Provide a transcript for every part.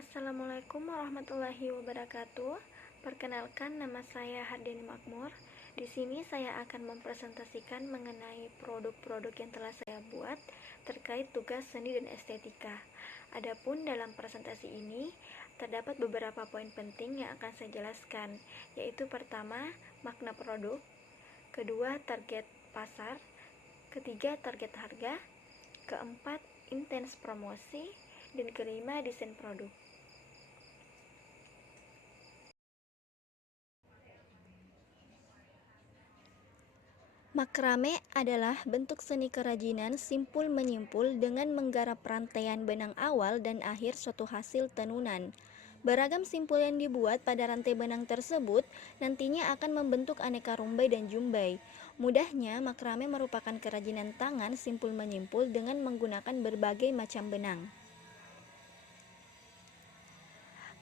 Assalamualaikum warahmatullahi wabarakatuh. Perkenalkan, nama saya Hardeni Makmur. Di sini saya akan mempresentasikan mengenai produk-produk yang telah saya buat terkait tugas seni dan estetika. Adapun dalam presentasi ini terdapat beberapa poin penting yang akan saya jelaskan, yaitu pertama, makna produk, kedua, target pasar, ketiga, target harga, keempat, intens promosi, dan kelima, desain produk. Makrame adalah bentuk seni kerajinan simpul menyimpul dengan menggarap rantaian benang awal dan akhir suatu hasil tenunan. Beragam simpul yang dibuat pada rantai benang tersebut nantinya akan membentuk aneka rumbai dan jumbai. Mudahnya, makrame merupakan kerajinan tangan simpul menyimpul dengan menggunakan berbagai macam benang.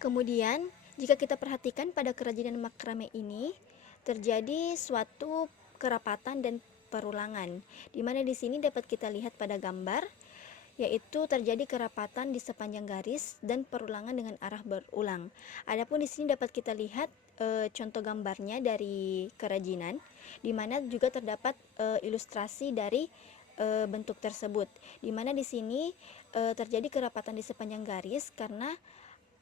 Kemudian, jika kita perhatikan pada kerajinan makrame ini, terjadi suatu kerapatan dan perulangan, di mana di sini dapat kita lihat pada gambar, yaitu terjadi kerapatan di sepanjang garis dan perulangan dengan arah berulang. Adapun di sini dapat kita lihat contoh gambarnya dari kerajinan, di mana juga terdapat ilustrasi dari bentuk tersebut, di mana di sini terjadi kerapatan di sepanjang garis karena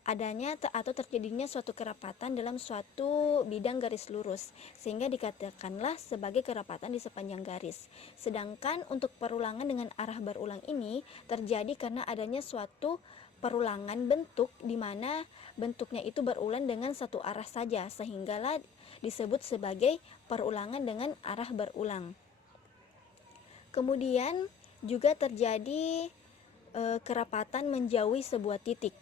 adanya atau terjadinya suatu kerapatan dalam suatu bidang garis lurus, sehingga dikatakanlah sebagai kerapatan di sepanjang garis. Sedangkan untuk perulangan dengan arah berulang ini terjadi karena adanya suatu perulangan bentuk di mana bentuknya itu berulang dengan satu arah saja, sehinggalah disebut sebagai perulangan dengan arah berulang. Kemudian juga terjadi kerapatan menjauhi sebuah titik,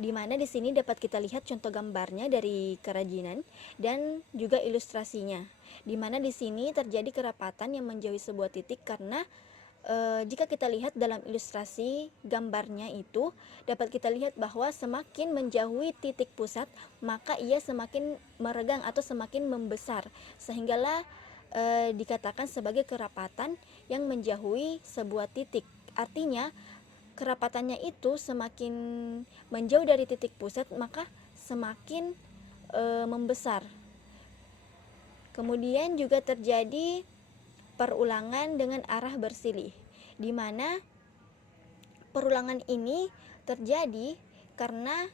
di mana di sini dapat kita lihat contoh gambarnya dari kerajinan dan juga ilustrasinya, di mana di sini terjadi kerapatan yang menjauhi sebuah titik karena jika kita lihat dalam ilustrasi gambarnya itu dapat kita lihat bahwa semakin menjauhi titik pusat maka ia semakin meregang atau semakin membesar, sehinggalah dikatakan sebagai kerapatan yang menjauhi sebuah titik. Artinya kerapatannya itu semakin menjauh dari titik pusat maka semakin membesar. Kemudian juga terjadi perulangan dengan arah bersilih, di mana perulangan ini terjadi karena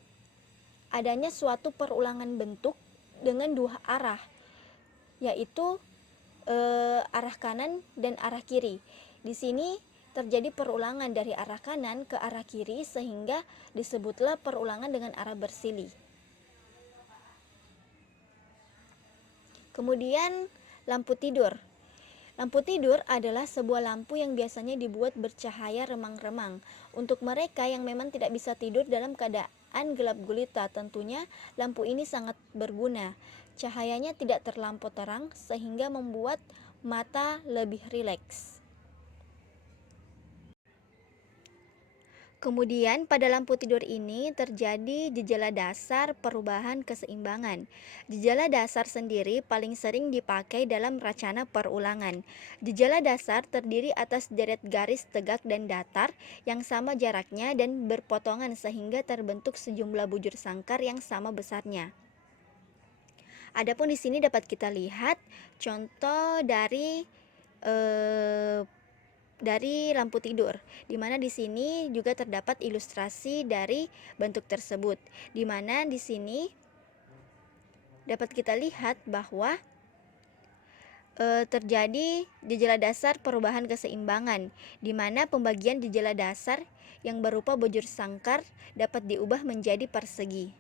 adanya suatu perulangan bentuk dengan dua arah, yaitu arah kanan dan arah kiri. Di sini terjadi perulangan dari arah kanan ke arah kiri sehingga disebutlah perulangan dengan arah bersilih. Kemudian lampu tidur. Lampu tidur adalah sebuah lampu yang biasanya dibuat bercahaya remang-remang. Untuk mereka yang memang tidak bisa tidur dalam keadaan gelap gulita, tentunya lampu ini sangat berguna. Cahayanya tidak terlampau terang sehingga membuat mata lebih rileks. Kemudian pada lampu tidur ini terjadi gejala dasar perubahan keseimbangan. Gejala dasar sendiri paling sering dipakai dalam racana perulangan. Gejala dasar terdiri atas deret garis tegak dan datar yang sama jaraknya dan berpotongan sehingga terbentuk sejumlah bujur sangkar yang sama besarnya. Adapun di sini dapat kita lihat contoh dari lampu tidur, di mana di sini juga terdapat ilustrasi dari bentuk tersebut, di mana di sini dapat kita lihat bahwa terjadi gejala dasar perubahan keseimbangan, di mana pembagian gejala dasar yang berupa bujur sangkar dapat diubah menjadi persegi.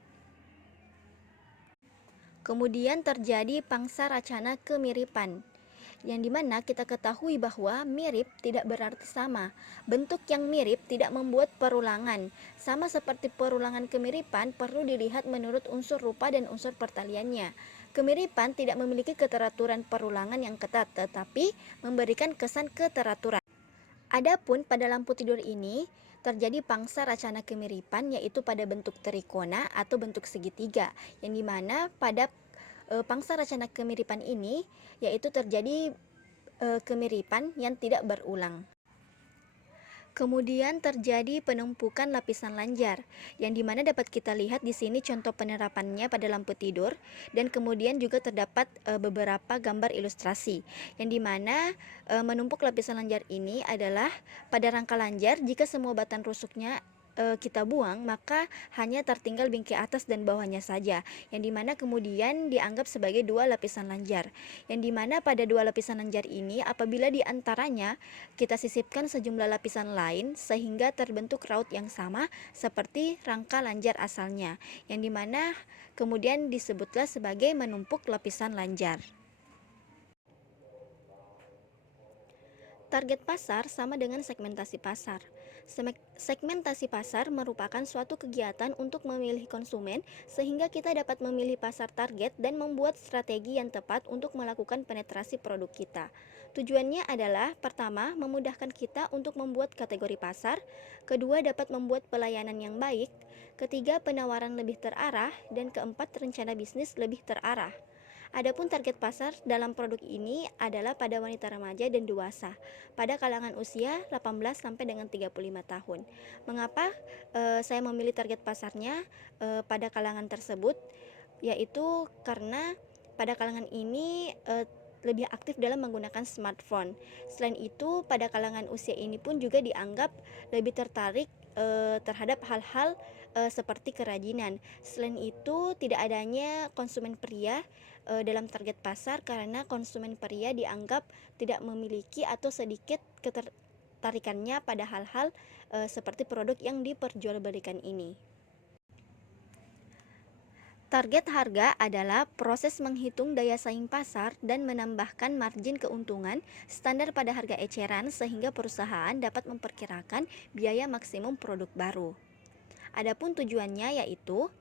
Kemudian terjadi pangsa racana kemiripan, yang dimana kita ketahui bahwa mirip tidak berarti sama. Bentuk yang mirip tidak membuat perulangan. Sama seperti perulangan kemiripan perlu dilihat menurut unsur rupa dan unsur pertaliannya. Kemiripan tidak memiliki keteraturan perulangan yang ketat, tetapi memberikan kesan keteraturan. Adapun pada lampu tidur ini terjadi pangsa racana kemiripan, yaitu pada bentuk trikona atau bentuk segitiga, yang dimana pada pangsa racana kemiripan ini yaitu terjadi kemiripan yang tidak berulang. Kemudian terjadi penumpukan lapisan lanjar, yang dimana dapat kita lihat di sini contoh penerapannya pada lampu tidur, dan kemudian juga terdapat beberapa gambar ilustrasi, yang dimana menumpuk lapisan lanjar ini adalah pada rangka lanjar. Jika semua batang rusuknya kita buang, maka hanya tertinggal bingkai atas dan bawahnya saja, yang dimana kemudian dianggap sebagai dua lapisan lanjar, yang dimana pada dua lapisan lanjar ini apabila diantaranya kita sisipkan sejumlah lapisan lain sehingga terbentuk raut yang sama seperti rangka lanjar asalnya, yang dimana kemudian disebutlah sebagai menumpuk lapisan lanjar. Target pasar sama dengan segmentasi pasar. Segmentasi pasar merupakan suatu kegiatan untuk memilih konsumen sehingga kita dapat memilih pasar target dan membuat strategi yang tepat untuk melakukan penetrasi produk kita. Tujuannya adalah pertama, memudahkan kita untuk membuat kategori pasar, kedua, dapat membuat pelayanan yang baik, ketiga, penawaran lebih terarah, dan keempat, rencana bisnis lebih terarah. Adapun target pasar dalam produk ini adalah pada wanita remaja dan dewasa pada kalangan usia 18 sampai dengan 35 tahun. Mengapa saya memilih target pasarnya pada kalangan tersebut? Yaitu karena pada kalangan ini lebih aktif dalam menggunakan smartphone. Selain itu, pada kalangan usia ini pun juga dianggap lebih tertarik terhadap hal-hal seperti kerajinan. Selain itu, tidak adanya konsumen pria dalam target pasar karena konsumen pria dianggap tidak memiliki atau sedikit ketertarikannya pada hal-hal seperti produk yang diperjualbelikan ini. Target harga adalah proses menghitung daya saing pasar dan menambahkan margin keuntungan standar pada harga eceran sehingga perusahaan dapat memperkirakan biaya maksimum produk baru. Adapun tujuannya yaitu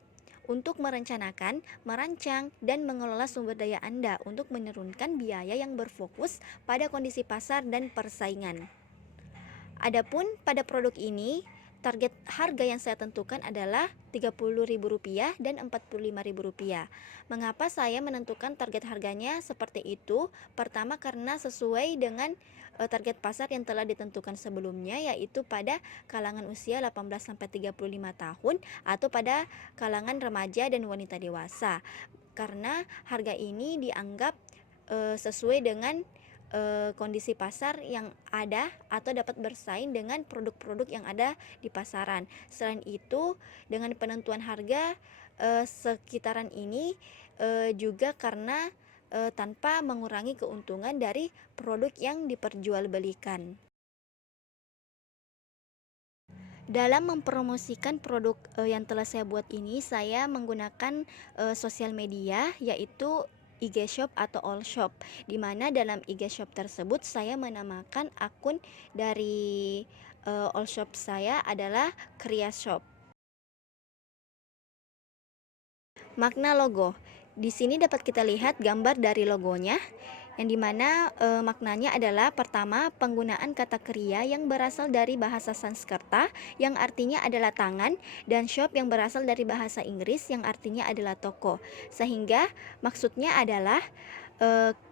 untuk merencanakan, merancang, dan mengelola sumber daya Anda untuk menurunkan biaya yang berfokus pada kondisi pasar dan persaingan. Adapun pada produk ini, target harga yang saya tentukan adalah Rp30.000 dan Rp45.000. Mengapa saya menentukan target harganya seperti itu? Pertama, karena sesuai dengan target pasar yang telah ditentukan sebelumnya, yaitu pada kalangan usia 18 sampai 35 tahun atau pada kalangan remaja dan wanita dewasa. Karena harga ini dianggap sesuai dengan kondisi pasar yang ada atau dapat bersaing dengan produk-produk yang ada di pasaran. Selain itu, dengan penentuan harga sekitaran ini juga karena tanpa mengurangi keuntungan dari produk yang diperjualbelikan. Dalam mempromosikan produk yang telah saya buat ini, saya menggunakan sosial media yaitu IG Shop atau All Shop, di mana dalam IG Shop tersebut saya menamakan akun dari All Shop saya adalah Kriya Shop. Makna logo. Di sini dapat kita lihat gambar dari logonya, yang dimana maknanya adalah pertama, penggunaan kata kriya yang berasal dari bahasa Sanskerta yang artinya adalah tangan, dan shop yang berasal dari bahasa Inggris yang artinya adalah toko. Sehingga maksudnya adalah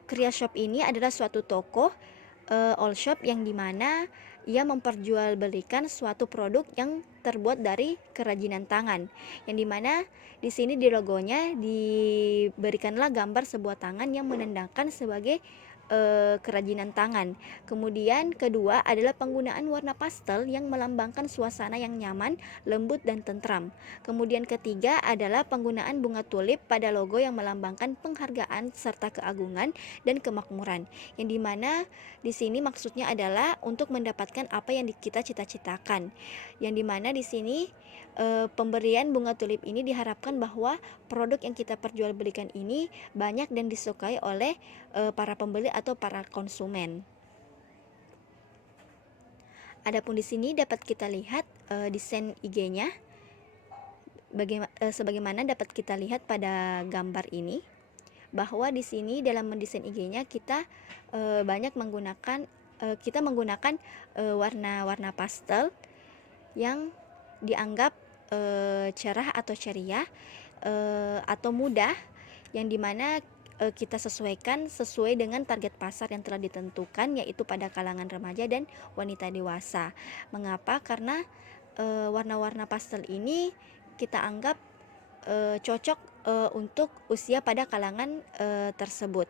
Kriya Shop ini adalah suatu toko all shop yang dimana ia memperjualbelikan suatu produk yang terbuat dari kerajinan tangan, yang dimana di sini di logonya diberikanlah gambar sebuah tangan yang menandakan sebagai kerajinan tangan. Kemudian kedua adalah penggunaan warna pastel yang melambangkan suasana yang nyaman, lembut, dan tentram. Kemudian ketiga adalah penggunaan bunga tulip pada logo yang melambangkan penghargaan serta keagungan dan kemakmuran, yang dimana di sini maksudnya adalah untuk mendapatkan apa yang kita cita-citakan, yang dimana di sini pemberian bunga tulip ini diharapkan bahwa produk yang kita perjualbelikan ini banyak dan disukai oleh para pembeli atau para konsumen. Adapun di sini dapat kita lihat desain IG-nya sebagaimana dapat kita lihat pada gambar ini, bahwa di sini dalam mendesain IG-nya kita banyak menggunakan warna-warna pastel yang dianggap cerah atau ceria atau mudah, yang dimana kita sesuaikan sesuai dengan target pasar yang telah ditentukan, yaitu pada kalangan remaja dan wanita dewasa. Mengapa? Karena warna-warna pastel ini kita anggap cocok untuk usia pada kalangan tersebut.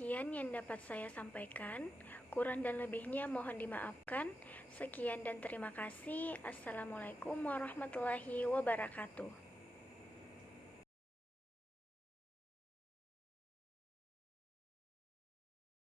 Sekian yang dapat saya sampaikan, kurang dan lebihnya mohon dimaafkan. Sekian dan terima kasih. Assalamualaikum warahmatullahi wabarakatuh.